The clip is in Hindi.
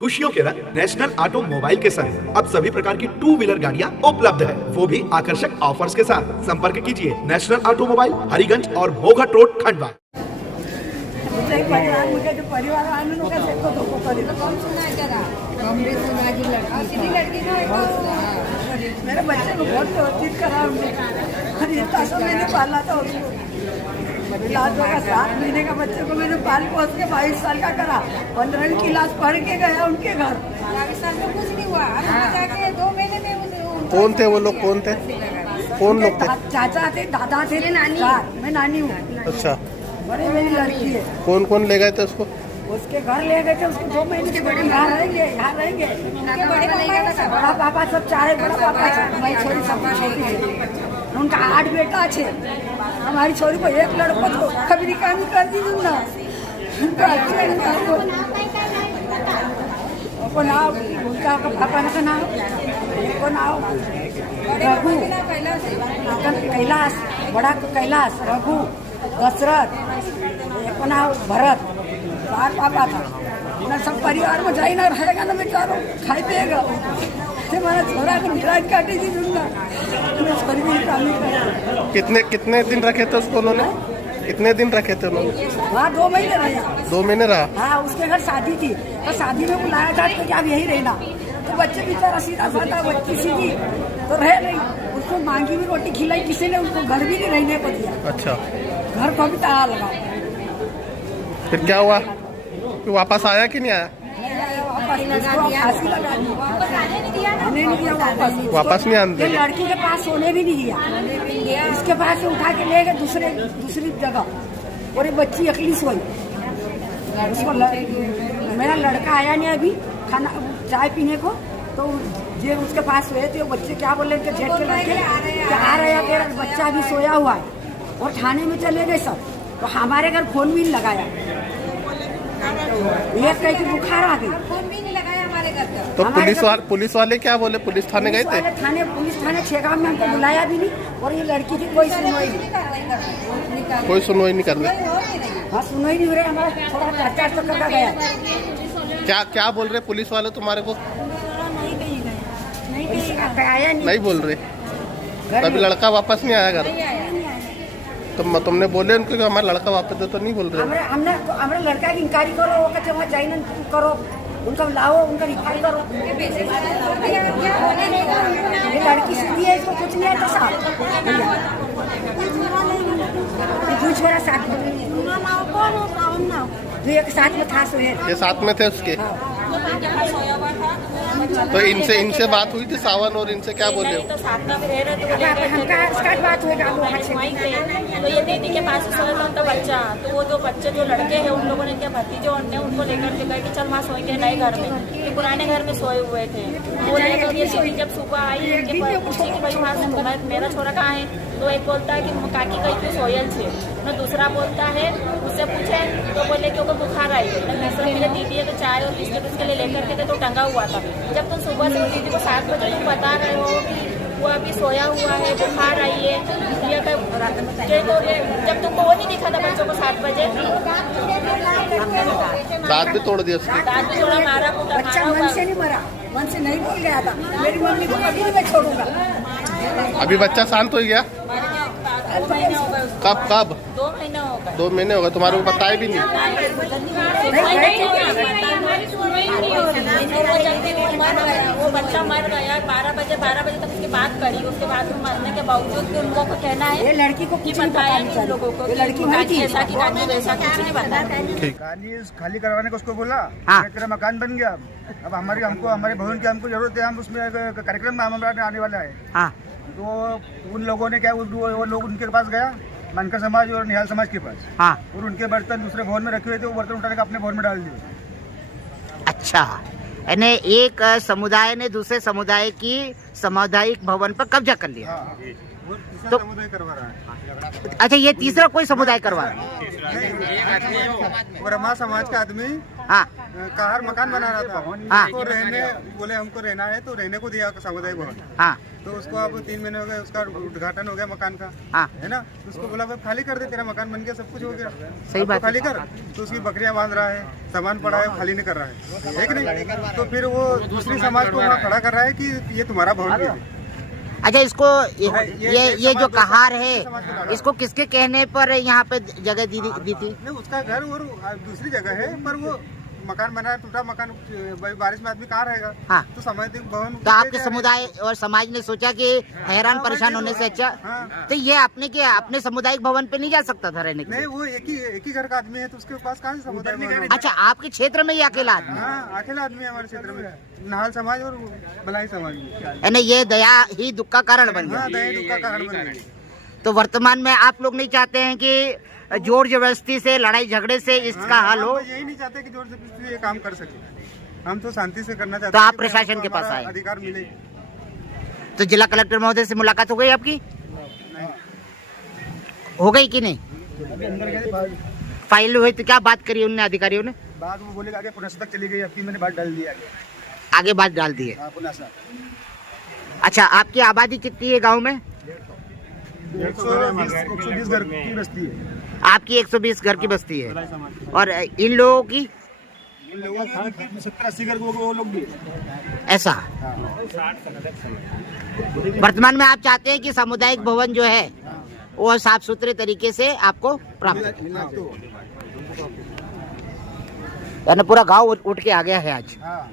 खुशियों के रंग नेशनल ऑटोमोबाइल के संग अब सभी प्रकार की टू व्हीलर गाड़ियां उपलब्ध है, वो भी आकर्षक ऑफर्स के साथ। संपर्क कीजिए नेशनल ऑटोमोबाइल, हरिगंज और भोगट रोड, खंडवा। मेरे बच्चे को बहुत व्यवस्थित करा हमने, मैंने पाला था उसको। इलाज होगा 7 महीने का बच्चे को मैंने पाल पोस के 22 साल का करा। 15 की इलाज पढ़ के गया उनके घर। कुछ नहीं हुआ। जाके 2 महीने में कौन थे वो लोग? कौन थे? कौन लोग थे? चाचा थे, दादा थे, नानी। मैं नानी हूँ। अच्छा, बड़े मेरी लड़की है। कौन कौन ले गए थे उसको? उसके घर ले गए थे। उसको 2 महीने के बड़े यहाँ रहेंगे। बड़ा पापा सब चाहे, बड़ा पापा मैं छोरी सब छोटी है। उनका 8 बेटा छे। हमारी छोरी को 1 लड़को तो कभी निकामी कर दी ना। उनको नाम, उनका पापा का नाम, उनको नाम रघु, कैलाश, बड़ा कैलाश, रघु, दशरथ, एक नाम भरत। 4 पापा था। ना सब परिवार में जाई ना रहेगा ना बेचारो, खाई पिएगा। हमारा छोरा को निराज काटी थी दूंगा। छोरी भी निकामी कर। कितने दिन रखे थे उसको उन्होंने? कितने दिन रखे थे उन्होंने? वहाँ 2 महीने रहा। 2 महीने रहा? हाँ, उसके घर शादी थी तो शादी में बुलाया था तो क्या अब यही रहना। तो बच्चे बेचारा सीधा साधा बच्ची सीधी तो रह नहीं। उसको मांगी भी रोटी खिलाई किसी ने, उसको घर भी नहीं रहने को दिया। अच्छा, घर को भी ताला लगा। फिर क्या हुआ? फिर वापस आया कि नहीं आया? वापस नहीं आने दिया। लड़की के पास सोने भी नहीं दिया। इसके पास से उठा के ले गए दूसरी जगह और ये बच्ची अकेली सोई। उसको मेरा लड़का आया नहीं अभी खाना चाय पीने को, तो ये उसके पास सोए थे। वो बच्चे क्या बोले थे, झेट के लड़के आ रहे हैं, तेरा बच्चा भी सोया हुआ है। और थाने में चले गए सब। तो हमारे घर फोन भी लगाया। ये कह के बुखार आ गई। फोन भी नहीं लगाया हमारे घर का। तो पुलिस वाले क्या बोले? पुलिस थाने गए थे? पुलिस थाने छेगांव में हमको बुलाया भी नहीं। और ये लड़की की कोई सुनवाई नहीं। कोई सुनवाई नहीं कर रहे? हाँ, सुनवाई नहीं हो रही। हमारा थोड़ा 4 चक्कर का गया। क्या बोल रहे पुलिस वाले तुम्हारे को? आया नहीं बोल रहे। अभी लड़का वापस नहीं आया घर? तुमने बोले उनको कि हमारा लड़का वापस दे, तो नहीं बोल रहे? हमारे लड़का की इंक्वायरी करो, वो कहते वहाँ जाइए करो, उनका लाओ, उनका इंक्वायरी करो। ये लड़की सीधी है, इसको कुछ नहीं आता साथ। कुछ मेरा साथ जो एक साथ में था सोए। ये साथ में थे उसके? तो इनसे बात हुई थी सावन, और इनसे क्या बोले? तो साथ में रह रहे थे बात होगा वहीं पे। तो ये दीदी के पास सोया था उनका बच्चा। तो वो जो बच्चे जो लड़के हैं उन लोगों ने क्या भतीजे उनने उनको लेकर के गए कि चल वहाँ सोएंगे नए घर में। ये पुराने घर में सोए हुए थे। वो लेकर ये दीदी जब सुबह आई उनके पास पूछी कि भाई वहाँ से मेरा छोरा कहाँ है? तो एक बोलता है कि काकी गई थी सोयल से। ना दूसरा बोलता है, उससे पूछे तो बोले कि बुखार आई है। तीसरा मेरे दीदी है तो चाय और बिस्किट उसके लिए लेकर के तो टंगा हुआ था। जब तुम सुबह से दीदी को 7 बजे तुम बता रहे हो कि वो अभी सोया हुआ है, बुखार आई है, जब तुमको वो नहीं दिखा था बच्चों को 7 बजे? दांत भी तोड़ दिया उसके? दांत भी थोड़ा मारा फूटा। बच्चा मन से नहीं मरा, मन से नहीं भूल गया था। मेरी मम्मी को कभी नहीं मैं छोड़ूंगा। अभी बच्चा शांत हो गया? 2 महीने हो गए। कब? 2 महीने हो गए। 2 महीने हो गए। तुम्हारे को बताया भी नहीं? वो बच्चा मर गया 12 बजे तक उसकी बात करी। उसके बाद में मरने के बावजूद भी उन लोगों को कहना है ये लड़की को कि बताया नहीं लोगों को, लड़की ऐसा की काकी वैसा कुछ नहीं बताया। खाली करवाने को उसको बोला। तेरा मकान बन गया, अब हमारे भवन की हमको जरूरत है, हम उसमें कार्यक्रम में हमारा आने वाला है। तो उन लोगों ने क्या, वो लोग उनके पास गया, मनका समाज और निहाल समाज के पास। और उनके बर्तन दूसरे भवन में रखे हुए थे, वो बर्तन उठाने का अपने भवन में डाल दिए। अच्छा, यानी एक समुदाय ने दूसरे समुदाय की सामुदायिक भवन पर कब्जा कर लिया। तीसरा तो समुदाय करवा रहा है। अच्छा, ये तीसरा कोई समुदाय करवा रहा है? ब्रह्मा समाज का आदमी हाँ कार मकान बना रहा था, हाँ। उसको रहने बोले हमको रहना है तो रहने को दिया समुदाय भवन। हाँ तो उसको अब 3 महीने हो गए, उसका उद्घाटन हो गया मकान का, हाँ है ना। तो उसको बोला भाई खाली कर दे, तेरा मकान बन गया, सब कुछ हो गया, सही अब बात तो खाली कर। तो उसकी बकरियां बांध रहा है, सामान पड़ा है, खाली नहीं कर रहा है कि नहीं। तो फिर वो दूसरी समाज को वहाँ खड़ा कर रहा है कि ये तुम्हारा भवन भी है। अच्छा, इसको ये जो कहार है, इसको किसके कहने पर यहाँ पे जगह दी थी? नहीं, उसका घर और दूसरी जगह है, पर वो मकान बना है, टूटा मकान, बारिश में आदमी कहाँ रहेगा। हाँ। तो सामाजिक भवन तो आपके समुदाय और समाज ने सोचा कि हैरान परेशान होने से अच्छा तो ये अपने सामुदायिक भवन पे नहीं जा सकता था रहने के लिए? नहीं, वो एक ही घर का आदमी है, तो उसके पास कहाँ से समुदाय भवन? अच्छा, आपके क्षेत्र में ये अकेला आदमी? हाँ, अकेला आदमी है हमारे क्षेत्र में, नाहल समाज और बलाई समाज में। यानी ये दया ही दुख का कारण बन गया। हाँ, दया दुख का कारण बन गई। तो वर्तमान में आप लोग नहीं चाहते हैं कि जोर जबरदस्ती से, लड़ाई झगड़े से इसका हल हो? हम यही नहीं चाहते कि जोर जबरदस्ती ये काम कर सके, हम तो शांति से करना चाहते तो हैं आप कि प्रशासन के पास हमारा आए? अधिकार मिले। तो जिला कलेक्टर महोदय से मुलाकात हो गई आपकी? हो गई कि नहीं? अंदर गए, फाइल हुई तो क्या बात करी उनने, अधिकारियों ने? बाद में बोले आगे पुनः तक चली गई, अब की मैंने बात डाल दिया आगे बात डाल दी है। हाँ, पुनः। अच्छा, आपकी आबादी कितनी है गांव में? 120 घर की बस्ती है। आपकी 120 घर की बस्ती है, और इन लोगों की इन लोगों की 70-80 घर वो लोग भी। ऐसा? वर्तमान में आप चाहते हैं कि सामुदायिक भवन जो है वो साफ सुथरे तरीके से आपको प्राप्त, यानी पूरा गांव उठ के आ गया है आज। हाँ।